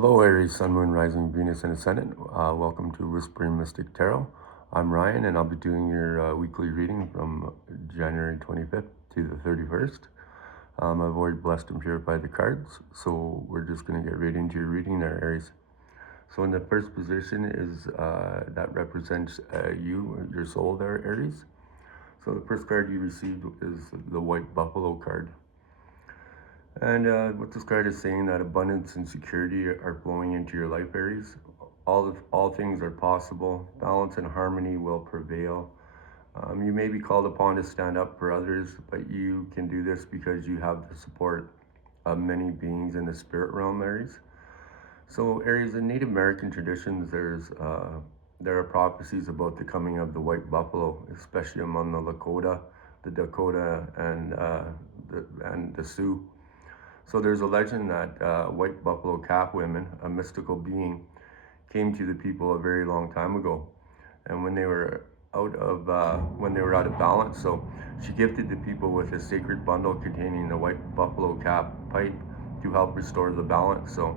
Hello, Aries, Sun, Moon, Rising, Venus, and Ascendant. Welcome to Whispering Mystic Tarot. I'm Ryan, and I'll be doing your weekly reading from January 25th to the 31st. I've already blessed and purified the cards, so we're just going to get right into your reading there, Aries. So in the first position is that represents you, your soul there, Aries. So the first card you received is the White Buffalo card. And what this card is saying, that abundance and security are flowing into your life, Aries. All things are possible. Balance and harmony will prevail. You may be called upon to stand up for others, but you can do this because you have the support of many beings in the spirit realm, Aries. So, Aries, in Native American traditions, there are prophecies about the coming of the white buffalo, especially among the Lakota, the Dakota, and the Sioux. So there's a legend that white buffalo calf women, a mystical being, came to the people a very long time ago, and when they were out of balance, so she gifted the people with a sacred bundle containing the white buffalo calf pipe to help restore the balance. So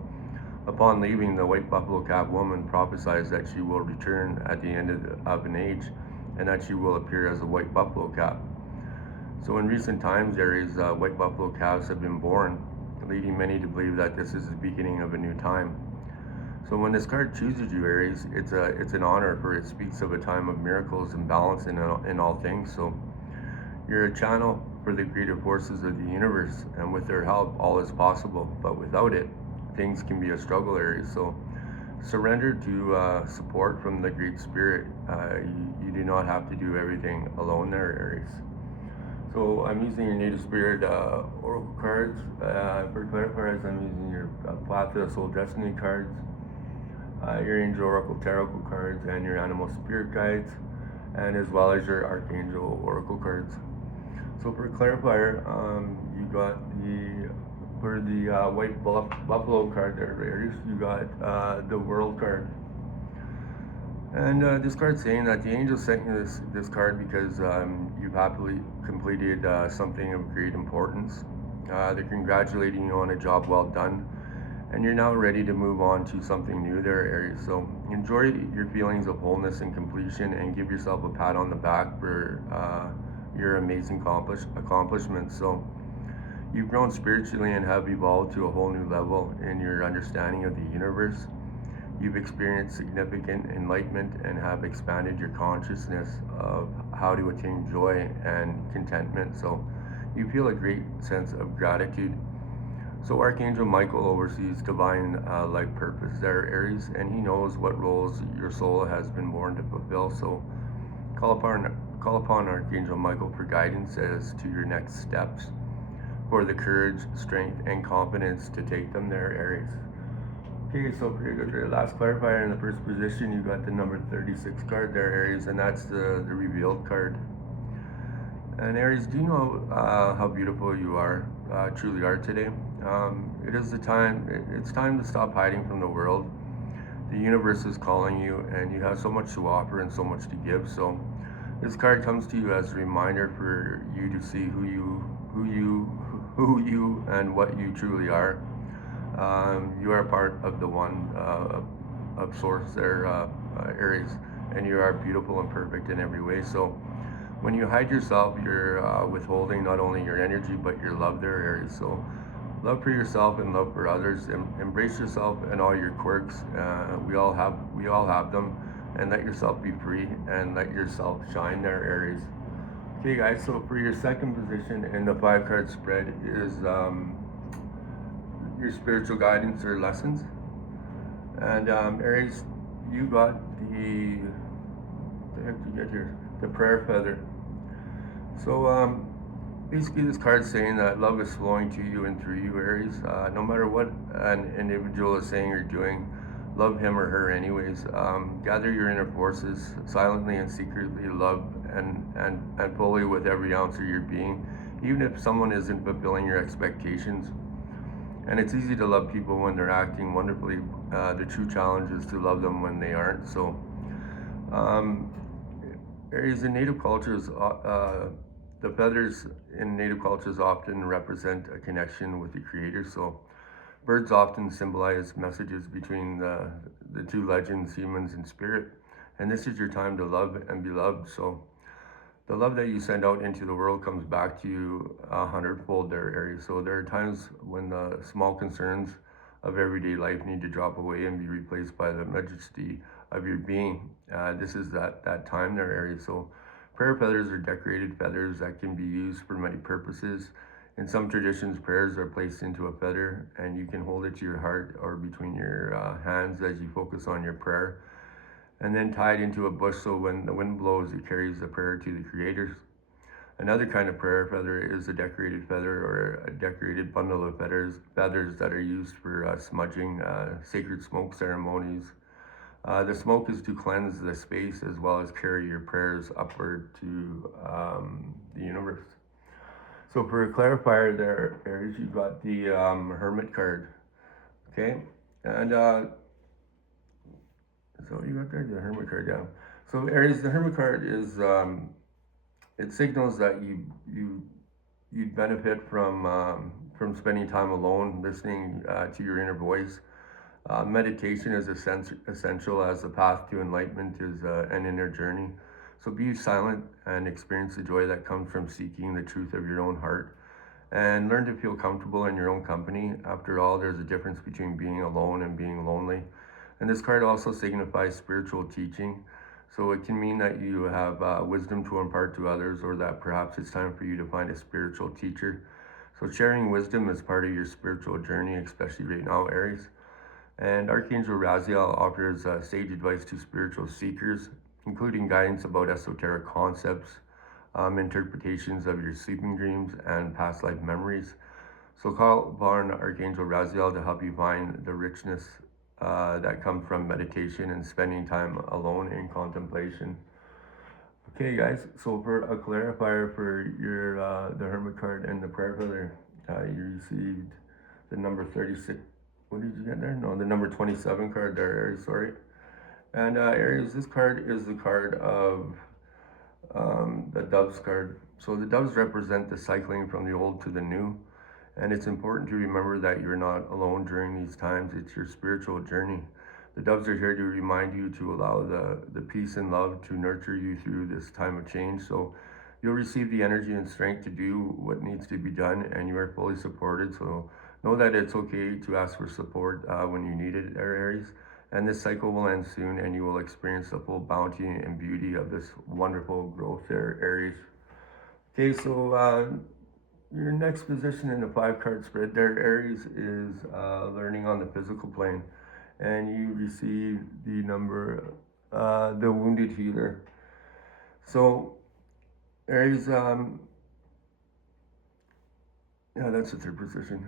upon leaving, the white buffalo calf woman prophesies that she will return at the end of an age, and that she will appear as a white buffalo calf. So in recent times, Aries, white buffalo calves have been born, leading many to believe that this is the beginning of a new time. So when this card chooses you, Aries, it's an honor, for it speaks of a time of miracles and balance in all things. So you're a channel for the creative forces of the universe, and with their help, all is possible. But without it, things can be a struggle, Aries. So surrender to support from the Great Spirit. You do not have to do everything alone there, Aries. So I'm using your Native Spirit Oracle cards. For clarifiers, I'm using your Plata Soul Destiny cards, your Angel Oracle Tarot cards, and your Animal Spirit guides, and as well as your Archangel Oracle cards. So for clarifier, you got for the White Buffalo card there, Aries, you got the World card. And this card's saying that the angel sent you this card because you've happily completed something of great importance. They're congratulating you on a job well done, and you're now ready to move on to something new there, Aries. So enjoy your feelings of wholeness and completion, and give yourself a pat on the back for your amazing accomplishments. So you've grown spiritually and have evolved to a whole new level in your understanding of the universe. You've experienced significant enlightenment and have expanded your consciousness of how to attain joy and contentment. So you feel a great sense of gratitude. So Archangel Michael oversees divine life purpose there, Aries, and he knows what roles your soul has been born to fulfill. So call upon Archangel Michael for guidance as to your next steps, for the courage, strength, and confidence to take them there, Aries. Okay, so for your last clarifier, in the first position, you got the number 36 card there, Aries, and that's the revealed card. And Aries, do you know how beautiful you truly are today? It's time to stop hiding from the world. The universe is calling you, and you have so much to offer and so much to give. So this card comes to you as a reminder for you to see who you and what you truly are. You are part of the one of source there, Aries, and you are beautiful and perfect in every way. So when you hide yourself, you're withholding not only your energy but your love there, Aries. So love for yourself and love for others. Embrace yourself and all your quirks. We all have them, and let yourself be free and let yourself shine there, Aries. Okay, guys. So for your second position in the 5-card spread is your spiritual guidance or lessons. And Aries, you got the heck did you get here? The prayer feather. So basically this card's saying that love is flowing to you and through you, Aries. No matter what an individual is saying or doing, love him or her anyways. Gather your inner forces, silently and secretly love and fully with every ounce of your being, even if someone isn't fulfilling your expectations. And it's easy to love people when they're acting wonderfully. The true challenge is to love them when they aren't. So, Aries, in Native cultures, the feathers in Native cultures often represent a connection with the Creator. So, Birds often symbolize messages between the two legends, humans and spirit. And this is your time to love and be loved. So the love that you send out into the world comes back to you 100-fold there, Aries. So there are times when the small concerns of everyday life need to drop away and be replaced by the majesty of your being. This is that time there, Aries. So prayer feathers are decorated feathers that can be used for many purposes. In some traditions, prayers are placed into a feather and you can hold it to your heart or between your hands as you focus on your prayer, and then tied into a bush so when the wind blows, it carries the prayer to the Creator. Another kind of prayer feather is a decorated feather or a decorated bundle of feathers that are used for smudging, sacred smoke ceremonies. The smoke is to cleanse the space as well as carry your prayers upward to the universe. So for a clarifier there, Aries, you've got the Hermit card, okay? And so you got there the Hermit card down. So Aries, the Hermit card is it signals that you'd benefit from spending time alone, listening to your inner voice. Meditation is essential as the path to enlightenment is an inner journey. So be silent and experience the joy that comes from seeking the truth of your own heart. And learn to feel comfortable in your own company. After all, there's a difference between being alone and being lonely. And this card also signifies spiritual teaching. So it can mean that you have wisdom to impart to others, or that perhaps it's time for you to find a spiritual teacher. So sharing wisdom is part of your spiritual journey, especially right now, Aries. And Archangel Raziel offers sage advice to spiritual seekers, including guidance about esoteric concepts, interpretations of your sleeping dreams, and past life memories. So call upon Archangel Raziel to help you find the richness that comes from meditation and spending time alone in contemplation. Okay, guys. So for a clarifier for your the Hermit card and the prayer feather, you received the number 36. What did you get there? No, the number 27 card there, Aries. Sorry. And Aries, this card is the card of the Doves card. So the Doves represent the cycling from the old to the new. And it's important to remember that you're not alone during these times. It's your spiritual journey. The doves are here to remind you to allow the peace and love to nurture you through this time of change. So you'll receive the energy and strength to do what needs to be done, and you are fully supported. So know that it's okay to ask for support when you need it, Aries. And this cycle will end soon, and you will experience the full bounty and beauty of this wonderful growth there, Aries. Okay, so your next position in the 5 card spread there, Aries, is learning on the physical plane. And you receive the number, the wounded healer. So, Aries, yeah, that's the 3rd position.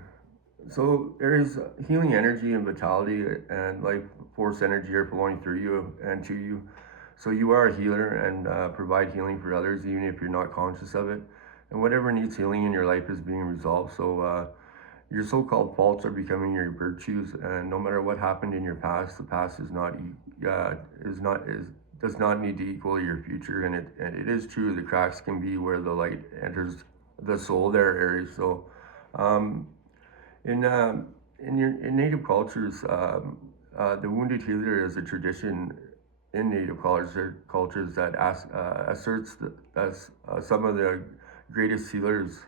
So, Aries, healing energy and vitality and life force energy are flowing through you and to you. So, you are a healer and provide healing for others, even if you're not conscious of it. And whatever needs healing in your life is being resolved. So, your so-called faults are becoming your virtues, and no matter what happened in your past, the past does not need to equal your future. And it is true, the cracks can be where the light enters the soul there, Aries. So, um, in Native cultures, the wounded healer is a tradition in Native cultures that asserts that some of the greatest healers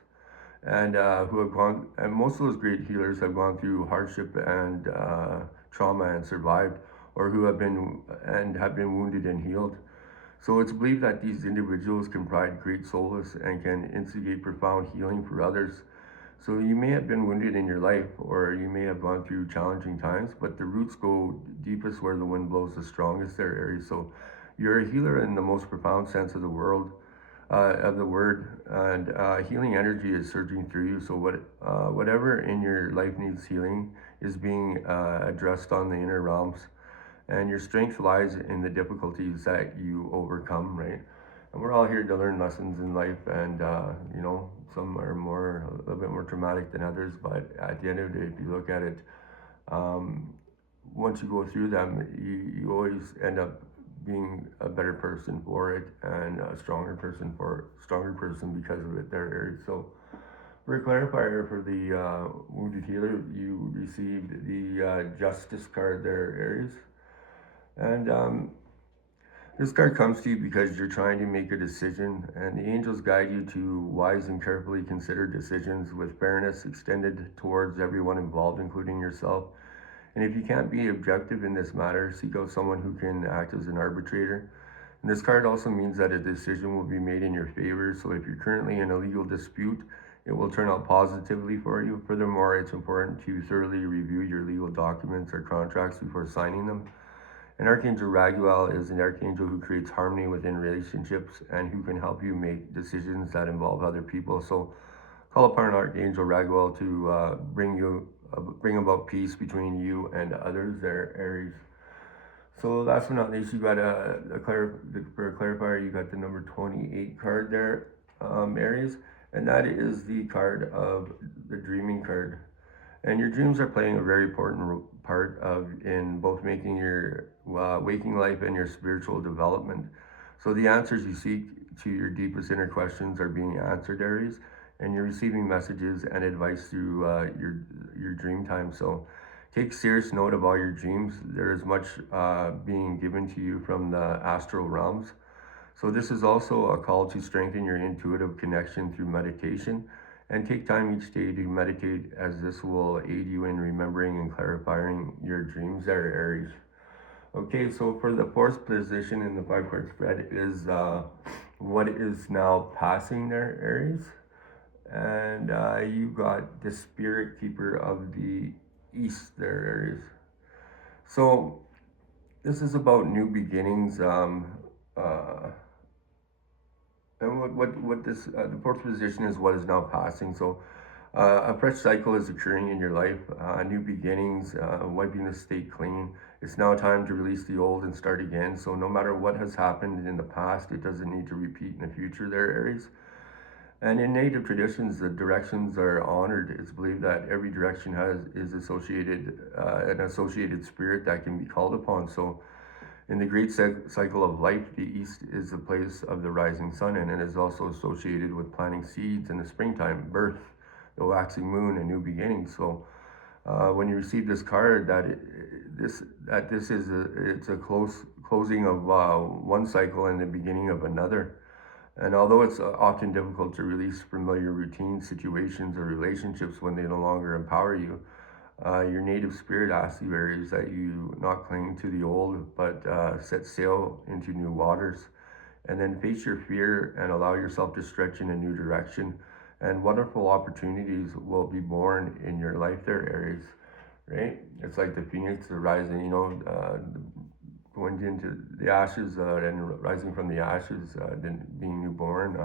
and who have gone, and most of those great healers have gone through hardship and trauma and survived, or who have been wounded and healed. So it's believed that these individuals can provide great solace and can instigate profound healing for others. So you may have been wounded in your life, or you may have gone through challenging times, but the roots go deepest where the wind blows the strongest there, Aries. So you're a healer in the most profound sense of the word, and healing energy is surging through you. So whatever in your life needs healing is being addressed on the inner realms, and your strength lies in the difficulties that you overcome, right? And we're all here to learn lessons in life, and some are a little bit more traumatic than others. But at the end of the day, if you look at it, once you go through them, you always end up being a better person for it, and a stronger person because of it there, Aries. So For a clarifier for the wounded healer, you received the Justice card there, Aries. And this card comes to you because you're trying to make a decision, and the angels guide you to wise and carefully considered decisions with fairness extended towards everyone involved, including yourself. And if you can't be objective in this matter, seek out someone who can act as an arbitrator. And this card also means that a decision will be made in your favor. So if you're currently in a legal dispute, it will turn out positively for you. Furthermore, it's important to thoroughly review your legal documents or contracts before signing them. And Archangel Raguel is an archangel who creates harmony within relationships and who can help you make decisions that involve other people. So call upon Archangel Raguel to bring about peace between you and others there, Aries. So last but not least, you got for a clarifier, you got the number 28 card there, Aries. And that is the card of the dreaming card. And your dreams are playing a very important part in both making your waking life and your spiritual development. So the answers you seek to your deepest inner questions are being answered, Aries, and you're receiving messages and advice through your dream time. So take serious note of all your dreams. There is much being given to you from the astral realms. So this is also a call to strengthen your intuitive connection through meditation, and take time each day to meditate, as this will aid you in remembering and clarifying your dreams there, Aries. Okay, so for the fourth position in the 5-card spread is what is now passing there, Aries. And you got the Spirit Keeper of the East there, Aries. So this is about new beginnings. And what this the fourth position is what is now passing. So a fresh cycle is occurring in your life, new beginnings, wiping the slate clean. It's now time to release the old and start again. So no matter what has happened in the past, it doesn't need to repeat in the future there, Aries. And in native traditions, the directions are honored. It's believed that every direction is associated an associated spirit that can be called upon. So in the great cycle of life, the east is the place of the rising sun, and it is also associated with planting seeds in the springtime, birth, the waxing moon, and new beginnings. So when you receive this card, this is it's a closing of one cycle and the beginning of another. And although it's often difficult to release familiar routines, situations, or relationships when they no longer empower you, your native spirit asks you, Aries, that you not cling to the old, but set sail into new waters, and then face your fear and allow yourself to stretch in a new direction. And wonderful opportunities will be born in your life there, Aries, right? It's like the phoenix rising, going into the ashes and rising from the ashes, then being newborn,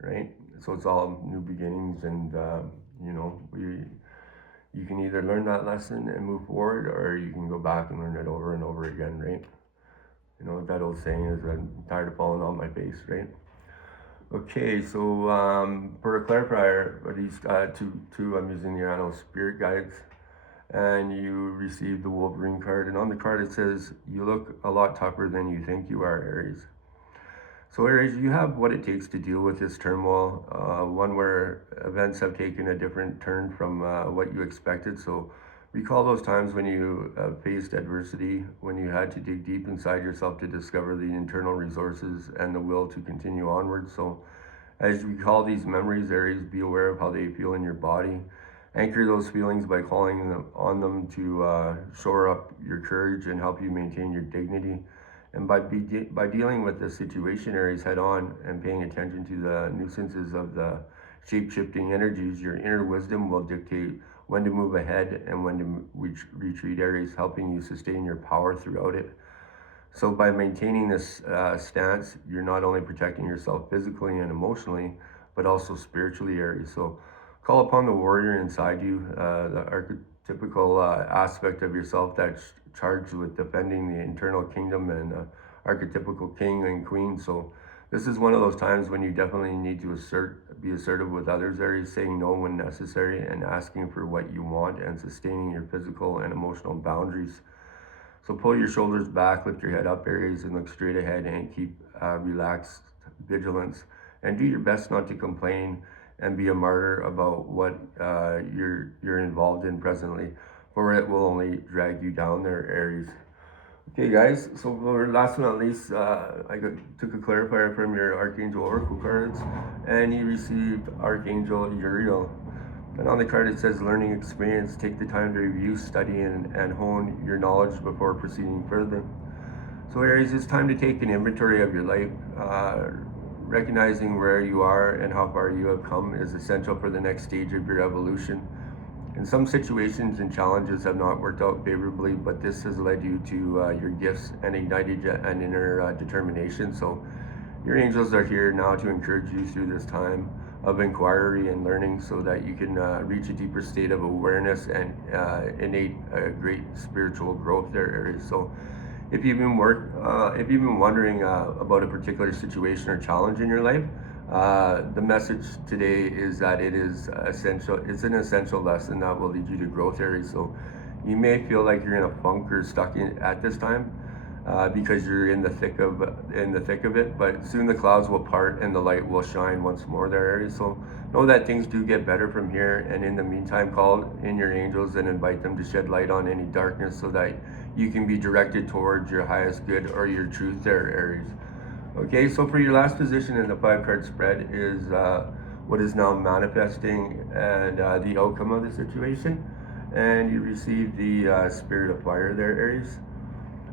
right? So it's all new beginnings, and you can either learn that lesson and move forward, or you can go back and learn it over and over again, right? You know, that old saying is, I'm tired of falling on my face, right? Okay, so for a clarifier, these two, I'm using the Animal Spirit Guides, and you receive the Wolverine card, and on the card it says, you look a lot tougher than you think you are, Aries. So Aries, you have what it takes to deal with this turmoil, one where events have taken a different turn from what you expected. So recall those times when you faced adversity, when you had to dig deep inside yourself to discover the internal resources and the will to continue onward. So as you recall these memories, Aries, be aware of how they feel in your body. Anchor those feelings by calling on them to shore up your courage and help you maintain your dignity. And by dealing with the situation, Aries, head on, and paying attention to the nuisances of the shape-shifting energies, your inner wisdom will dictate when to move ahead and when to retreat, Aries, helping you sustain your power throughout it. So by maintaining this stance, you're not only protecting yourself physically and emotionally, but also spiritually, Aries. So call upon the warrior inside you, the archetypical aspect of yourself that's charged with defending the internal kingdom, and archetypical king and queen. So this is one of those times when you definitely need to be assertive with others, Aries, saying no when necessary and asking for what you want and sustaining your physical and emotional boundaries. So pull your shoulders back, lift your head up, Aries, and look straight ahead and keep relaxed vigilance. And do your best not to complain and be a martyr about what you're involved in presently, for it will only drag you down there, Aries. Okay, guys, so for last but not least, took a clarifier from your Archangel Oracle cards, and you received Archangel Uriel. And on the card it says learning experience. Take the time to review, study, and hone your knowledge before proceeding further. So Aries, it's time to take an inventory of your life. Recognizing where you are and how far you have come is essential for the next stage of your evolution. And some situations and challenges have not worked out favorably, but this has led you to your gifts and ignited an inner determination. So your angels are here now to encourage you through this time of inquiry and learning, so that you can reach a deeper state of awareness and innate great spiritual growth there, Aries. So if you've been wondering about a particular situation or challenge in your life, the message today is that it is essential. It's an essential lesson that will lead you to growth, Aries. So you may feel like you're in a funk or stuck at this time because you're in the thick of it. But soon the clouds will part and the light will shine once more, there, Aries. So know that things do get better from here. And in the meantime, call in your angels and invite them to shed light on any darkness, so that you can be directed towards your highest good or your truth, there, Aries. Okay, so for your last position in the 5-card spread is what is now manifesting and the outcome of the situation. And you receive the Spirit of Fire there, Aries.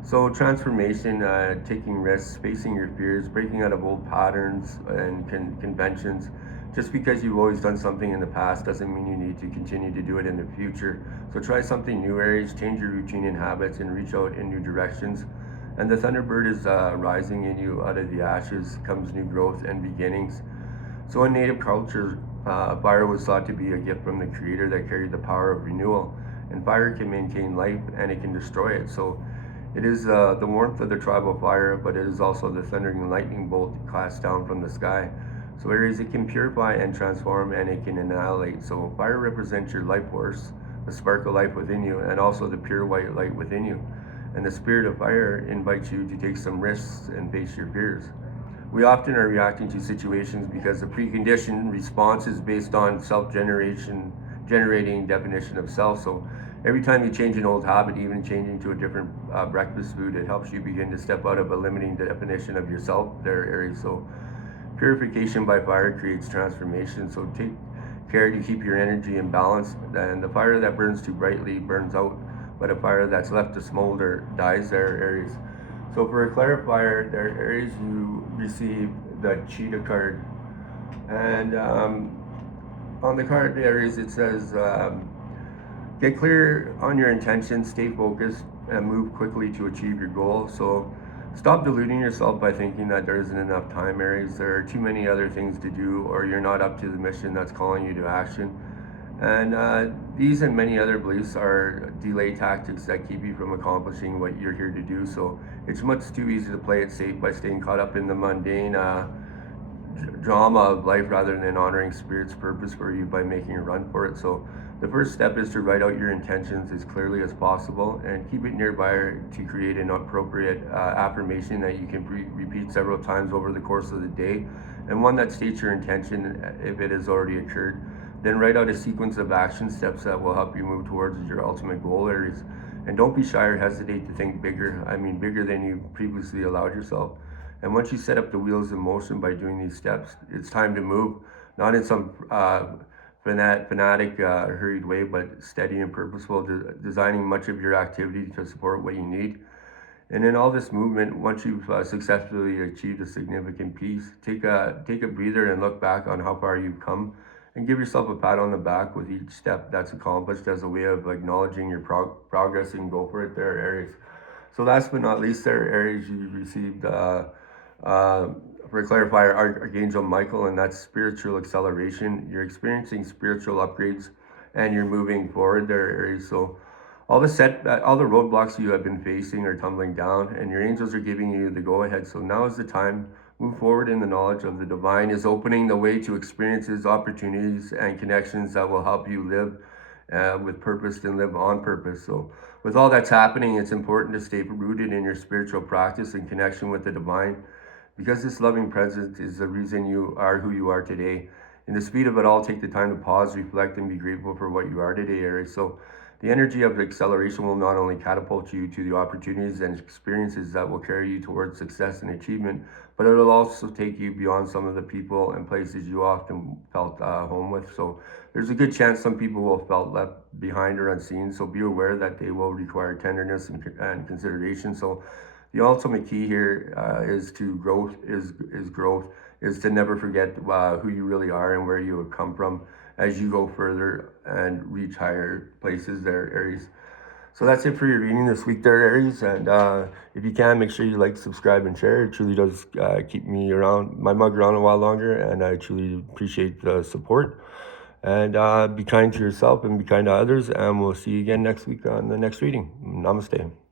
So transformation, taking risks, facing your fears, breaking out of old patterns and conventions. Just because you've always done something in the past doesn't mean you need to continue to do it in the future. So try something new, Aries, change your routine and habits, and reach out in new directions. And the Thunderbird is rising in you. Out of the ashes comes new growth and beginnings. So in Native culture, fire was thought to be a gift from the Creator that carried the power of renewal. And fire can maintain life and it can destroy it. So it is the warmth of the tribal fire, but it is also the thundering and lightning bolt cast down from the sky. So Aries, it can purify and transform, and it can annihilate. So fire represents your life force, the spark of life within you, and also the pure white light within you. And the Spirit of Fire invites you to take some risks and face your fears. We often are reacting to situations because the preconditioned response is based on generating definition of self. So every time you change an old habit, even changing to a different breakfast food, it helps you begin to step out of a limiting definition of yourself, there, Aries. So purification by fire creates transformation. So take care to keep your energy in balance. And the fire that burns too brightly burns out, but a fire that's left to smolder dies, there, Aries. So for a clarifier, there, Aries, you receive the Cheetah card. And on the card, Aries, it says, get clear on your intentions, stay focused, and move quickly to achieve your goal. So stop deluding yourself by thinking that there isn't enough time, Aries. There are too many other things to do, or you're not up to the mission that's calling you to action. And these and many other beliefs are delay tactics that keep you from accomplishing what you're here to do. So it's much too easy to play it safe by staying caught up in the mundane drama of life, rather than honoring Spirit's purpose for you by making a run for it. So the first step is to write out your intentions as clearly as possible and keep it nearby to create an appropriate affirmation that you can repeat several times over the course of the day, and one that states your intention if it has already occurred. Then write out a sequence of action steps that will help you move towards your ultimate goal, Aries. And don't be shy or hesitate to think bigger. I mean, bigger than you previously allowed yourself. And once you set up the wheels in motion by doing these steps, it's time to move, not in some fanatic, hurried way, but steady and purposeful, designing much of your activity to support what you need. And in all this movement, once you've successfully achieved a significant piece, take a breather and look back on how far you've come, and give yourself a pat on the back with each step that's accomplished as a way of acknowledging your progress, and go for it, there, Aries. So last but not least, there, Aries, you received for a clarifier, Archangel Michael, and that's spiritual acceleration. You're experiencing spiritual upgrades and you're moving forward, there, Aries. So all the roadblocks you have been facing are tumbling down, and your angels are giving you the go ahead. So now is the time. Move forward in the knowledge of the divine is opening the way to experiences, opportunities, and connections that will help you live with purpose and live on purpose. So with all that's happening, it's important to stay rooted in your spiritual practice and connection with the divine, because this loving presence is the reason you are who you are today. In the speed of it all, take the time to pause, reflect, and be grateful for what you are today, Aries. So the energy of acceleration will not only catapult you to the opportunities and experiences that will carry you towards success and achievement, but it'll also take you beyond some of the people and places you often felt home with. So there's a good chance some people will felt left behind or unseen. So be aware that they will require tenderness and consideration. So the ultimate key here is to growth. Is growth is to never forget who you really are and where you have come from as you go further and reach higher places there, Aries. So that's it for your reading this week there, Aries. And if you can, make sure you like, subscribe, and share. It truly does keep me around, my mug around a while longer, and I truly appreciate the support. And be kind to yourself and be kind to others. And we'll see you again next week on the next reading. Namaste.